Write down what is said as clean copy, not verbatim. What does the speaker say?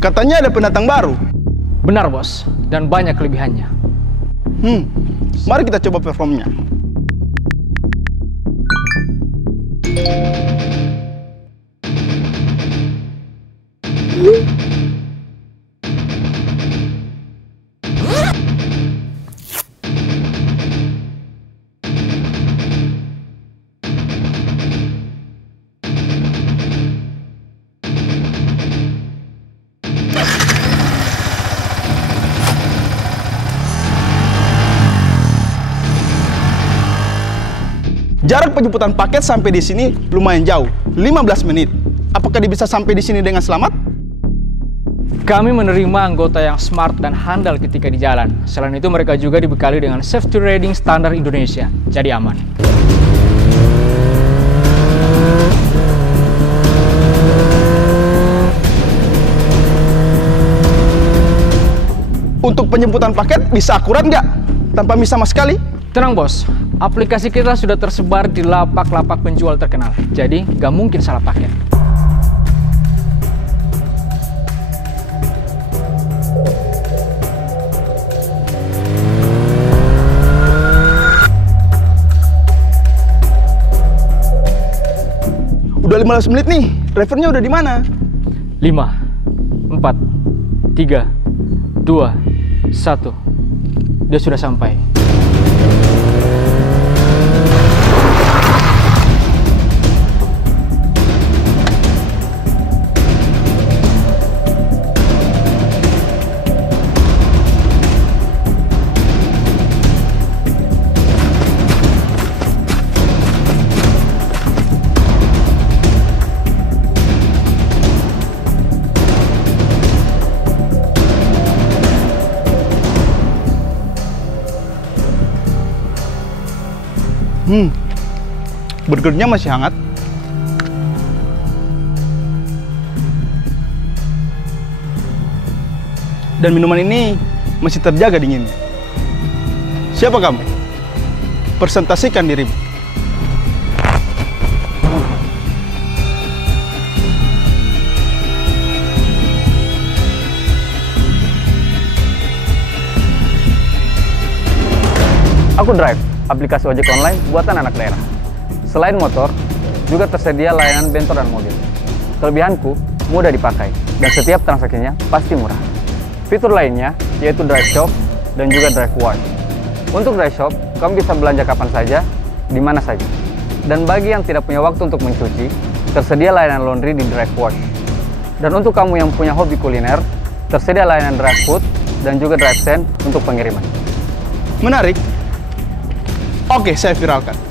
Katanya ada pendatang baru. Benar, bos. Dan banyak kelebihannya. Mari kita coba performnya. Jarak penjemputan paket sampai di sini lumayan jauh, 15 menit. Apakah dia bisa sampai di sini dengan selamat? Kami menerima anggota yang smart dan handal ketika di jalan. Selain itu, mereka juga dibekali dengan safety rating standar Indonesia. Jadi aman. Untuk penjemputan paket bisa akurat nggak? Tanpa miss sama sekali? Tenang, bos. Aplikasi kita sudah tersebar di lapak-lapak penjual terkenal. Jadi, nggak mungkin salah paket. Udah 15 menit nih, drivernya udah di mana? 5, 4, 3, 2, 1. Dia sudah sampai. Burgernya masih hangat. Dan minuman ini masih terjaga dinginnya. Siapa kamu? Presentasikan dirimu. Aku Drive, aplikasi ojek online buatan anak daerah. Selain motor, juga tersedia layanan bentor dan mobil. Kelebihanku, mudah dipakai, dan setiap transaksinya pasti murah. Fitur lainnya yaitu Drive Shop dan juga Drive Wash. Untuk Drive Shop, kamu bisa belanja kapan saja, di mana saja. Dan bagi yang tidak punya waktu untuk mencuci, tersedia layanan laundry di Drive Wash. Dan untuk kamu yang punya hobi kuliner, tersedia layanan Drive Food dan juga Drive Send untuk pengiriman. Menarik. Oke, saya viralkan.